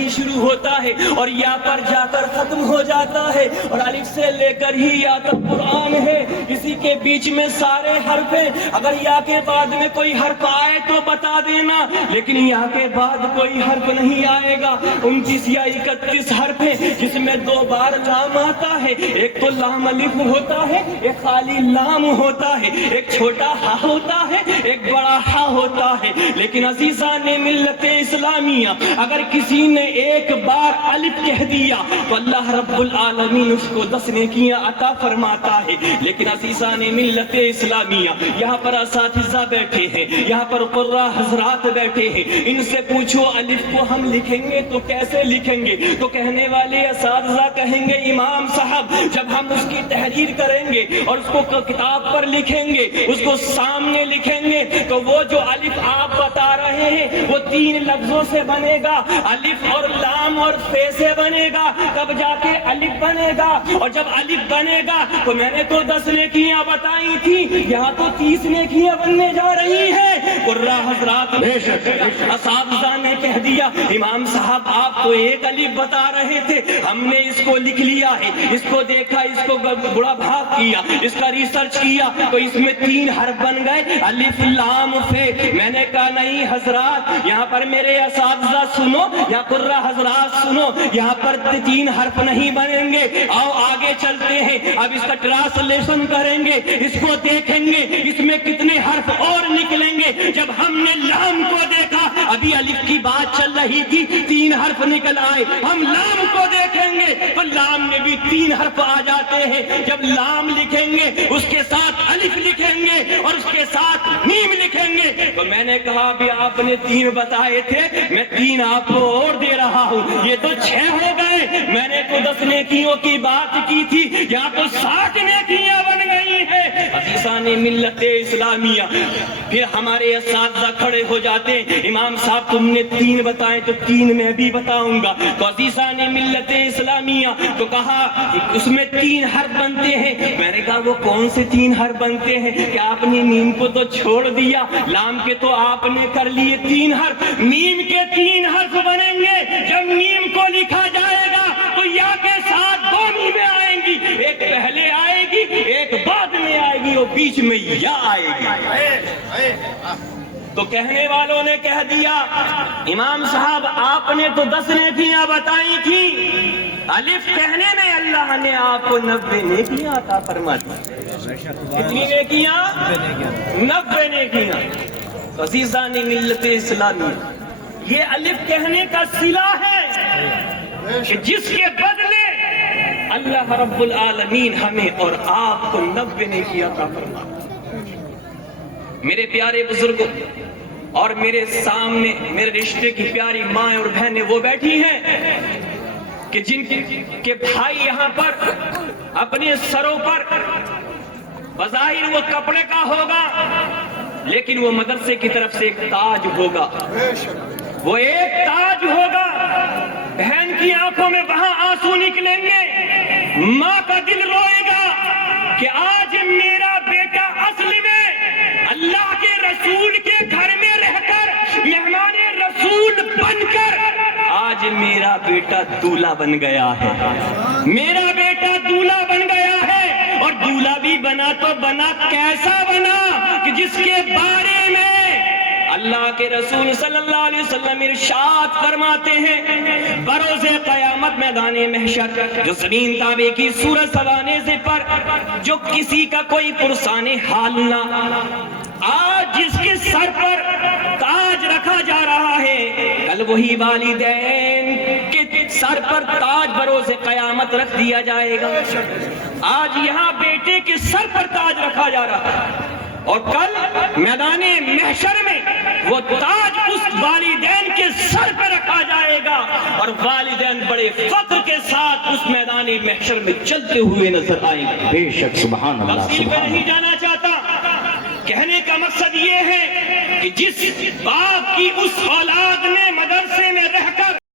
ہی شروع ہوتا ہے اور یا پر جا کر ختم ہو جاتا ہے، اور الف سے لے کر ہی یا تک قرآن ہے، اسی کے بیچ میں سارے حرف ہیں۔ اگر یا کے بعد میں کوئی حرف آئے تو بتا دینا، لیکن یا کے بعد کوئی حرف نہیں آئے گا۔ 29 یا 31 حرف ہیں جس میں 2 بار لام آتا ہے، ایک تو لام الف ہوتا ہے، ایک خالی لام ہوتا ہے، ایک چھوٹا ہا ہوتا ہے، ایک بڑا ہا ہوتا ہے۔ لیکن عزیزان ملت اسلامیہ، اگر کسی نے ایک بار الف کہہ دیا تو اللہ رب العالمین اس کو 10 نیکیاں عطا فرماتا ہے۔ لیکن عزیزان ملت اسلامیہ، یہاں پر اساتذہ بیٹھے ہیں، یہاں پر قراء حضرات بیٹھے ہیں، ان سے پوچھو الف کو ہم لکھیں گے تو کیسے لکھیں گے؟ تو کہنے والے اساتذہ کہیں گے امام صاحب جب ہم اس کی تحریر کریں گے اور اس کو کتاب پر لکھیں گے، اس کو سامنے لکھیں گے، تو وہ جو الف آپ بتا رہے ہیں وہ 3 لفظوں سے بنے گا، الف اور لام اور فے سے بنے گا، تب جا کے الف بنے گا۔ اور جب الف بنے گا تو میں نے تو 10 نیکیاں بتائی تھی، یہاں تو 30 نیکیاں بننے جا رہی ہیں۔ قراء حضرات اساتذہ نے کہہ دیا امام صاحب آپ تو ایک الف بتا رہے تھے، ہم نے اس کو لکھ لیا ہے، اس کو دیکھا، اس کو بڑا بھاگ کیا، اس کا ریسرچ کیا تو اس میں 3 حرف بن گئے، الف لام فے۔ میں نے کہا نہیں حضرات، یہاں پر میرے اساتذہ سنو یا قراء حضرات سنو، یہاں پر 3 حرف نہیں بنیں گے۔ آؤ آگے چلتے ہیں، اب اس کا ٹرانسلیشن کریں گے، اس کو دیکھیں گے اس میں کتنے حرف اور نکلیں گے۔ جب ہم نے لام کو دیکھا، ابھی الف کی بات چل رہی تھی، 3 حرف نکل آئے، ہم لام کو دیکھیں گے تو لام میں بھی 3 حرف آ جاتے ہیں۔ جب لام لکھیں گے اس کے ساتھ الف لکھیں گے اور اس کے ساتھ میم لکھیں گے۔ تو میں نے کہا بھی آپ نے 3 بتائے تھے، میں 3 آپ کو اور دے رہا ہوں، یہ تو 6 ہو گئے۔ میں نے تو 10 نیکیوں کی بات کی تھی، یہاں تو 60 نیکیاں بن گئی ہیں۔ عزیزان ملت اسلامیہ، پھر ہمارے اساتذہ کھڑے ہو جاتے ہیں، امام صاحب تم نے 3 بتائے تو 3 میں بھی بتاؤں گا۔ تو عزیزان ملت اسلامیہ، تو کہا اس میں 3 حرف بنتے ہیں۔ میں نے کہا وہ کون سے 3 حرف بنتے ہیں کہ آپ نے میم کو تو چھوڑ دیا، لام کے تو آپ نے کر لیے 3 حرف، میم کے 3 حرف بنیں گے۔ جب میم کو لکھا جائے گا تو یا کے ساتھ 2 میمیں آئیں گی، ایک پہلے آئے گی ایک بعد میں آئے گی اور بیچ میں یا آئے گی۔ تو کہنے والوں نے کہہ دیا امام صاحب آپ نے تو 10 نیکیاں بتائی تھی، الف کہنے میں اللہ نے آپ کو 90 نیکیاں عطا فرما دی۔ کتنی نیکیاں؟ 90 نیکیاں۔ عزیزان ملت اسلامی، یہ الف کہنے کا صلہ ہے کہ جس کے بدلے اللہ رب العالمین ہمیں اور آپ کو 90 نیکیاں عطا فرما۔ میرے پیارے بزرگوں اور میرے سامنے میرے رشتے کی پیاری ماں اور بہنیں وہ بیٹھی ہیں کہ جن کے بھائی یہاں پر اپنے سروں پر بظاہر وہ کپڑے کا ہوگا لیکن وہ مدرسے کی طرف سے ایک تاج ہوگا، وہ ایک تاج ہوگا۔ بہن کی آنکھوں میں وہاں آنسو نکلیں گے، ماں کا دل روئے گا کہ آج میرا بیٹا اصل میں اللہ کے رسول کے گھر میں رہ کر مہمان رسول بن کر آج میرا بیٹا دولہا بن گیا ہے، میرا بیٹا دولہا بن گیا ہے۔ اور دولہا بھی بنا تو بنا کیسا بنا کہ جس کے بارے میں اللہ کے رسول صلی اللہ علیہ وسلم ارشاد فرماتے ہیں بروز قیامت میدان محشر جو زمین تابع کی سورج سوانے سے پر جو کسی کا کوئی پرسان حال نہ، آج جس کے سر پر تاج رکھا جا رہا ہے کل وہی والدین کے سر پر تاج بروز قیامت رکھ دیا جائے گا۔ آج یہاں بیٹے کے سر پر تاج رکھا جا رہا ہے اور کل میدان محشر میں وہ تاج اس والدین کے سر پر رکھا جائے گا اور والدین بڑے فخر کے ساتھ اس میدان محشر میں چلتے ہوئے نظر آئیں گے۔ بے شک سبحان اللہ۔ تفصیل پہ نہیں جانا چاہتا، کہنے کا مقصد یہ ہے کہ جس باپ کی اس اولاد نے